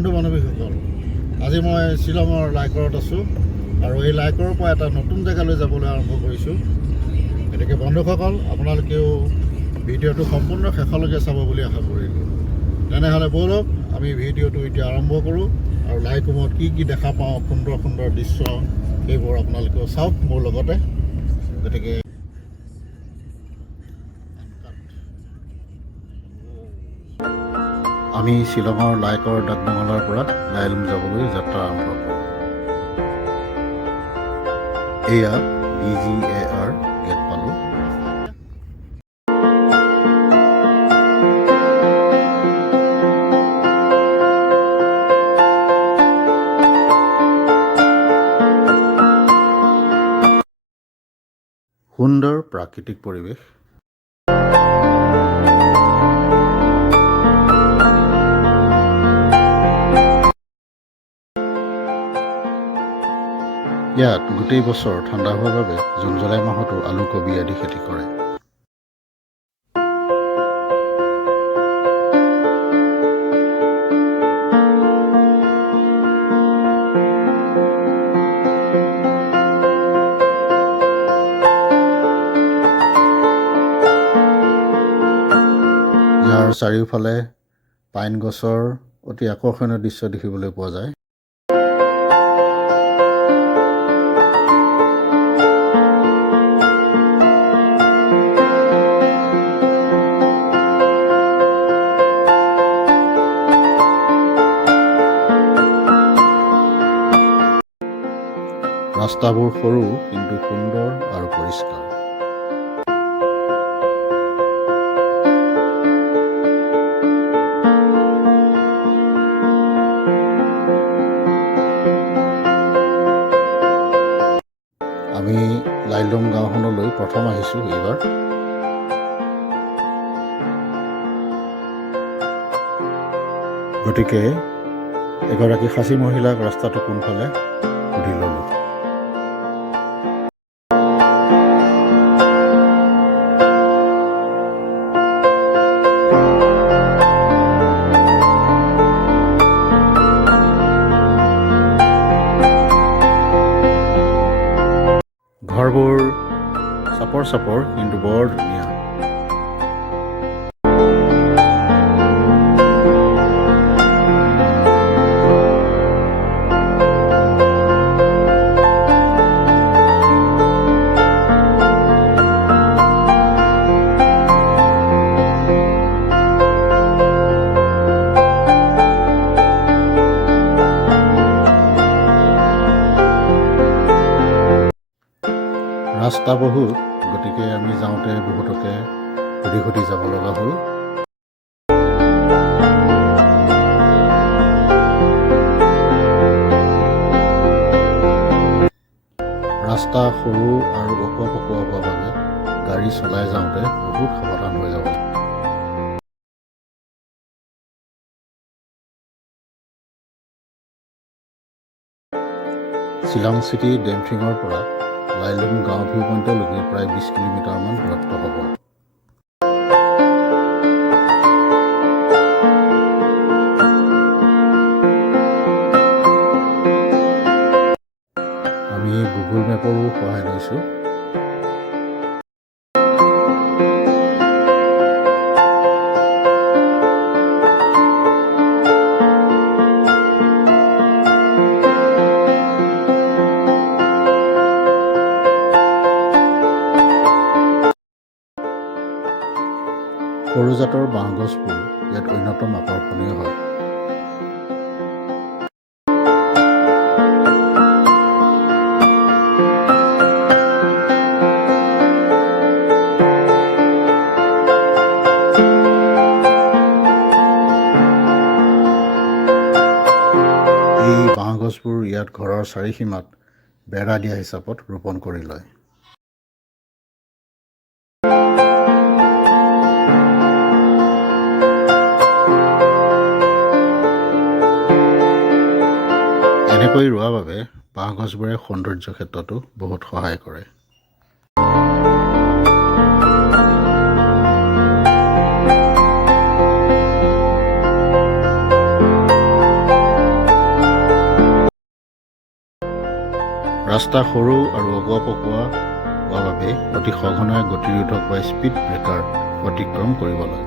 বন্ধু বান্ধৱীসকল, আজি মই শ্বিলঙৰ লাইকৰত আছোঁ আৰু এই লাইকৰৰ পৰা এটা নতুন জেগালৈ যাবলৈ আৰম্ভ কৰিছোঁ। গতিকে বন্ধুসকল, আপোনালোকেও ভিডিঅ'টো সম্পূৰ্ণ শেষলৈকে চাব বুলি আশা কৰিলোঁ। তেনেহ'লে ব'লক আমি ভিডিঅ'টো এতিয়া আৰম্ভ কৰোঁ আৰু লাইকুমত কি কি দেখা পাওঁ, সুন্দৰ সুন্দৰ দৃশ্য, সেইবোৰ আপোনালোকেও চাওক মোৰ লগতে। গতিকে আমি শ্বিলঙৰ লাইকৰ ডাকবঙলাৰ পৰা লাইলুম যাবলৈ যাত্ৰা আৰম্ভ কৰোঁ। এয়া BGAR গেট পালোঁ। সুন্দৰ প্ৰাকৃতিক পৰিৱেশ। ইয়াত গোটেই বছৰ ঠাণ্ডা হোৱাৰ বাবে জুন জুলাই মাহতো আলু, কবি আদি খেতি কৰে। ইয়াৰ চাৰিওফালে পাইন গছৰ অতি আকৰ্ষণীয় দৃশ্য দেখিবলৈ পোৱা যায়। ৰাস্তাবোৰ সৰু কিন্তু সুন্দৰ আৰু পৰিষ্কাৰ। আমি লাইলুম গাঁওখনলৈ প্ৰথম আহিছোঁ এইবাৰ। গতিকে এগৰাকী খাচী মহিলাক ৰাস্তাটো কোনফালে সুধি ল'লোঁ। ঘৰবোৰ চাপৰ চাপৰ কিন্তু বৰ ধুনীয়া। ৰাস্তা বহুত, গতিকে আমি যাওঁতে বহুতকে সুধি সুধি যাব লগা হ'ল। ৰাস্তা সৰু আৰু অকোৱা পকোৱা হোৱাৰ বাবে গাড়ী চলাই যাওঁতে বহুত সাৱধান হৈ যাব। শ্বিলং চিটি ডেমফিঙৰ পৰা লাইলুম গাঁও ভিউ পইণ্টলৈকে প্ৰায় 20 কিলোমিটাৰমান দূৰত্ব হ'ব। আমি গুগল মেপৰো সহায় লৈছোঁ। সৰু জাতৰ বাঁহগছবোৰ ইয়াত অন্যতম আকৰ্ষণীয় হয়। এই বাঁহগছবোৰ ইয়াত ঘৰৰ চাৰিসীমাত বেৰা দিয়া হিচাপত ৰোপণ কৰি লয়। এনেকৈ ৰোৱাৰ বাবে বাঁহগছবোৰে সৌন্দৰ্য ক্ষেত্ৰতো বহুত সহায় কৰে। ৰাস্তা সৰু আৰু অগুৱা পকুৱা হোৱা বাবে অতি সঘনাই গতিৰোধক বা স্পীড ব্ৰেকাৰ অতিক্ৰম কৰিব লাগে।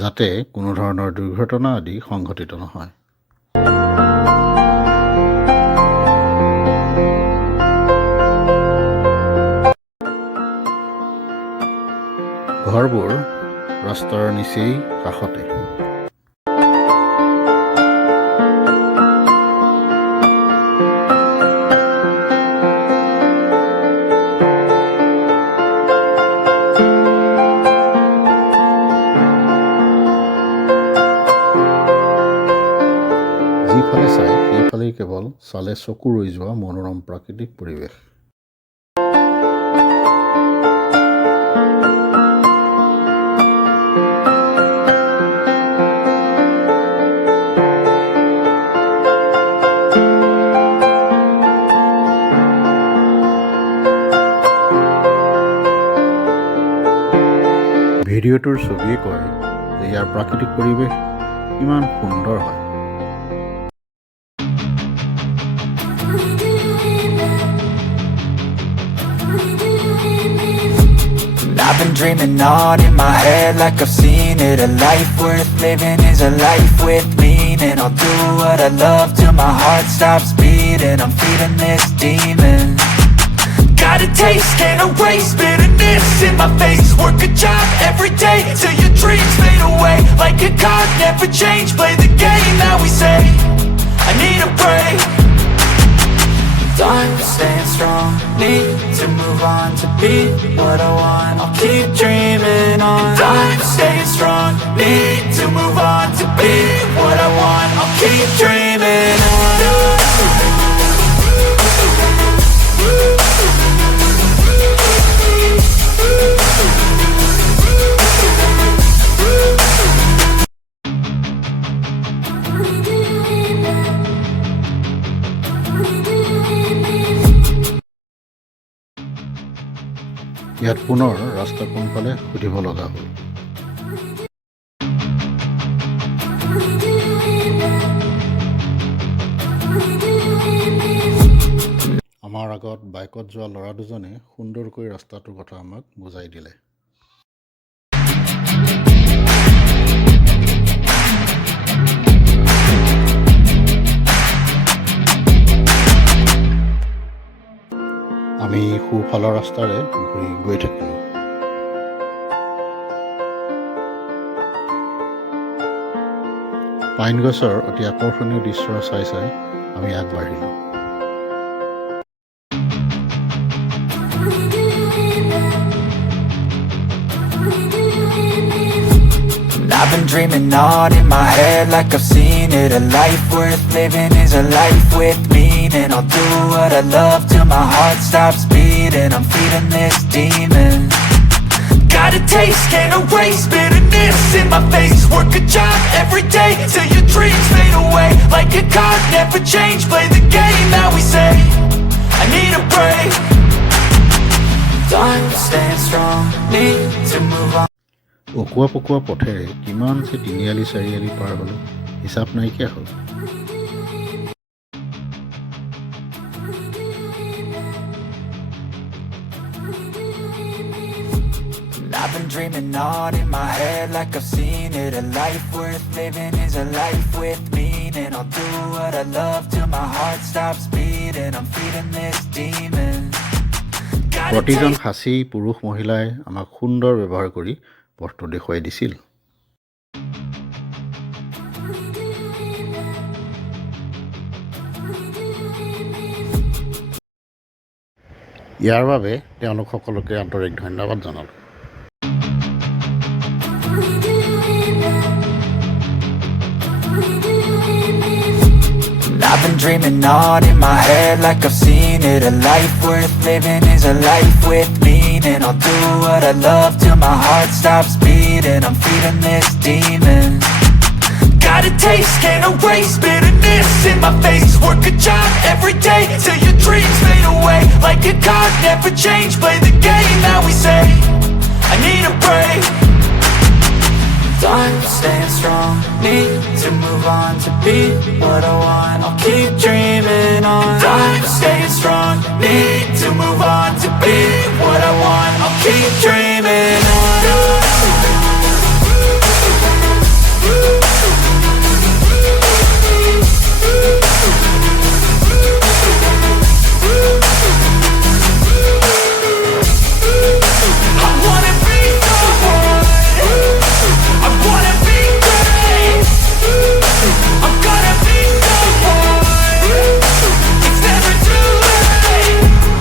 যাতে কোনো ধৰণৰ দুৰ্ঘটনা আদি সংঘটিত নহয়। ঘৰবোৰ ৰাস্তাৰ নিচেই কাষতে। যিফালে চাই সেইফালেই কেৱল চালে চকু ৰৈ যোৱা মনোৰম প্ৰাকৃতিক পৰিৱেশ। ভিডিঅ'টোৰ ছবিয়ে কয় যে ইয়াৰ প্ৰাকৃতিক পৰিৱেশ ইমান সুন্দৰ হয়। I've been dreaming on in my head like I've seen it. A life worth living is a life with meaning. I'll do what I love till my heart stops beating. I'm feeding this demon. Got a taste, can't erase bitterness in my face. Work a job every day till your dreams fade away. Like a card, never change. Play the game that we say. I need a break. Time staying strong, need to move on to be what I want. I'll keep dreaming on. Time staying strong, need to move on to be what I want. I'll keep dreaming on. ইয়াত পুনৰ ৰাস্তা কোনফালে সুধিব লগা হ'ল। আমাৰ আগত বাইকত যোৱা ল'ৰা দুজনে সুন্দৰকৈ ৰাস্তাটোৰ কথা আমাক বুজাই দিলে। আমি সোঁফালৰ ৰাস্তাৰে ঘূৰি গৈ থাকিলোঁ। পাইন গছৰ অতি আকৰ্ষণীয় দৃশ্য চাই চাই আমি আগবাঢ়িলোঁ। I've been dreaming on in my head like I've seen it. A life worth living is a life with meaning. I'll do what I love till my heart stops beating. I'm feeding this demon. Got a taste, can't erase bitterness in my face. Work a job every day till your dreams fade away. Like a card, never change. Play the game that we say. I need a break. Time staying strong, need to move on. অকুৱা পকুৱা পথেৰে কিমান যে তিনিআলি চাৰিআলি পাৰ হ'লোঁ হিচাপ নাইকিয়া হ'ল। I've been dreaming on in my head like I've seen it. A life worth living is a life with meaning. I'll do what I love till my heart stops beating. I'm feeding this demon. প্ৰতিজন খাচী পুৰুষ মহিলাই আমাক সুন্দৰ ব্যৱহাৰ কৰি পথটো দেখুৱাই দিছিল। ইয়াৰ বাবে তেওঁলোক সকলোকে আন্তৰিক ধন্যবাদ জনালোঁ। I've been dreaming on in my head like I've seen it. A life worth living is a life with meaning. I'll do what I love till my heart stops beating. I'm feeding this demon. Got a taste, can't erase bitterness in my face. Work a job every day till your dreams fade away. Like a card, never change. Play the game that we say. I need a break. I'm staying strong, need to move on to be what I want. I'll keep dreaming on. I'm staying strong, need to move on to be what I want. I'll keep dreaming on.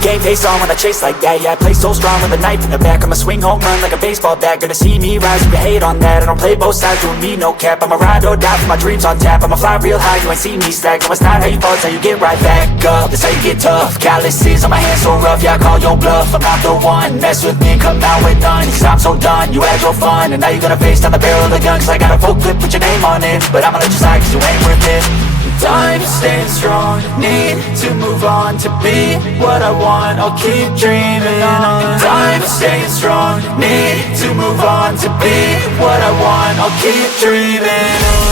Game face on when I chase like that. Yeah, I play so strong with a knife in the back. I'ma swing home run like a baseball bat. Gonna see me rise, you can hate on that. I don't play both sides, doing me no cap. I'ma ride or die for my dreams on tap. I'ma fly real high, you ain't see me slack. No, it's not how you fall, it's how you get right back up. That's how you get tough. Calluses on my hands so rough, yeah, I call your bluff. I'm not the one, mess with me and come out with none. Cause I'm so done, you had your fun. And now you're gonna face down the barrel of the gun. Cause I got a full clip, put your name on it. But I'ma let you slide cause you ain't worth it. I'm staying strong, need to move on to be what I want. I'll keep dreaming on. I'm staying strong, need to move on to be what I want. I'll keep dreaming on.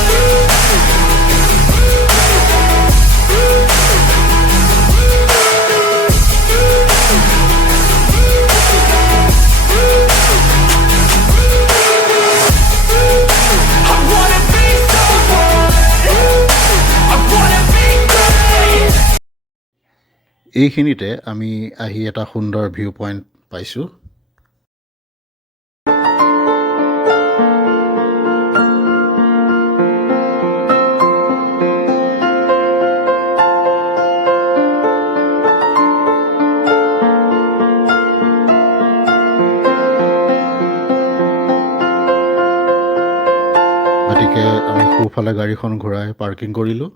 এইখিনিতে আমি আহি এটা সুন্দৰ view point পাইছোঁ। গতিকে আমি সোঁফালে গাড়ীখন ঘূৰাই পাৰ্কিং কৰিলোঁ।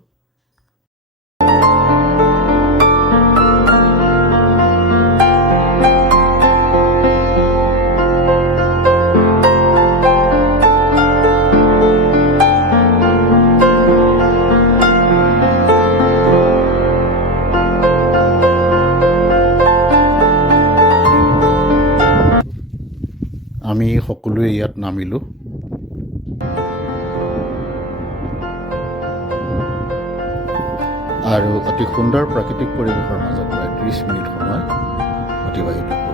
আমি সকলোৱে ইয়াত নামিলোঁ। আৰু অতি সুন্দৰ প্ৰাকৃতিক পৰিৱেশৰ মাজত প্ৰায় 30 মিনিট সময় অতিবাহিত কৰোঁ।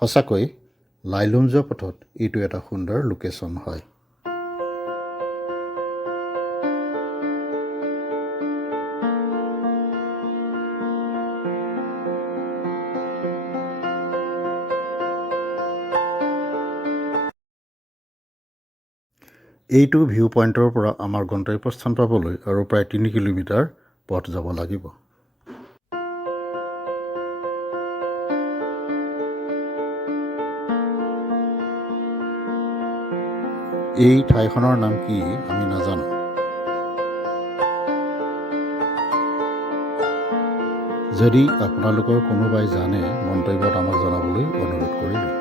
সঁচাকৈ লাইলুম যোৱা পথত এইটো এটা সুন্দৰ লোকেশ্যন হয়। এইটো ভিউ পইণ্টৰ পৰা আমাৰ গন্তব্যস্থান পাবলৈ আৰু প্ৰায় 3 কিলোমিটাৰ পথ যাব লাগিব। এই ঠাইখনৰ নাম কি আমি নাজানো। যদি আপোনালোকৰ কোনোবাই জানে মন্তব্যত আমাক জনাবলৈ অনুৰোধ কৰিলোঁ।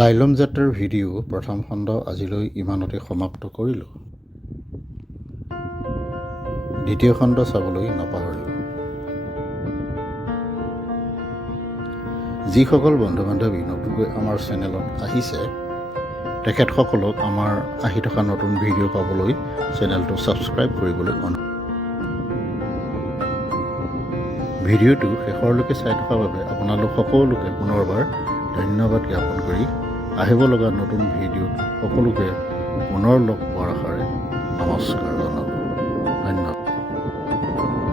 লাইলুম যাত্ৰাৰ ভিডিঅ' প্ৰথম খণ্ড আজিলৈ ইমানতে সমাপ্ত কৰিলোঁ। দ্বিতীয় খণ্ড চাবলৈ নাপাহৰিব। যিসকল বন্ধু বান্ধৱী নতুনকৈ আমাৰ চেনেলত আহিছে তেখেতসকলক আমাৰ আহি থকা নতুন ভিডিঅ' পাবলৈ চেনেলটো ছাবস্ক্ৰাইব কৰিবলৈ অনুৰোধ। ভিডিঅ'টো শেষৰলৈকে চাই থকাৰ বাবে আপোনালোক সকলোকে পুনৰবাৰ ধন্যবাদ জ্ঞাপন কৰি আহিব লগা নতুন ভিডিঅ'ত সকলোকে পুনৰ লগ পোৱাৰ আশাৰে নমস্কাৰ জনালোঁ। ধন্যবাদ।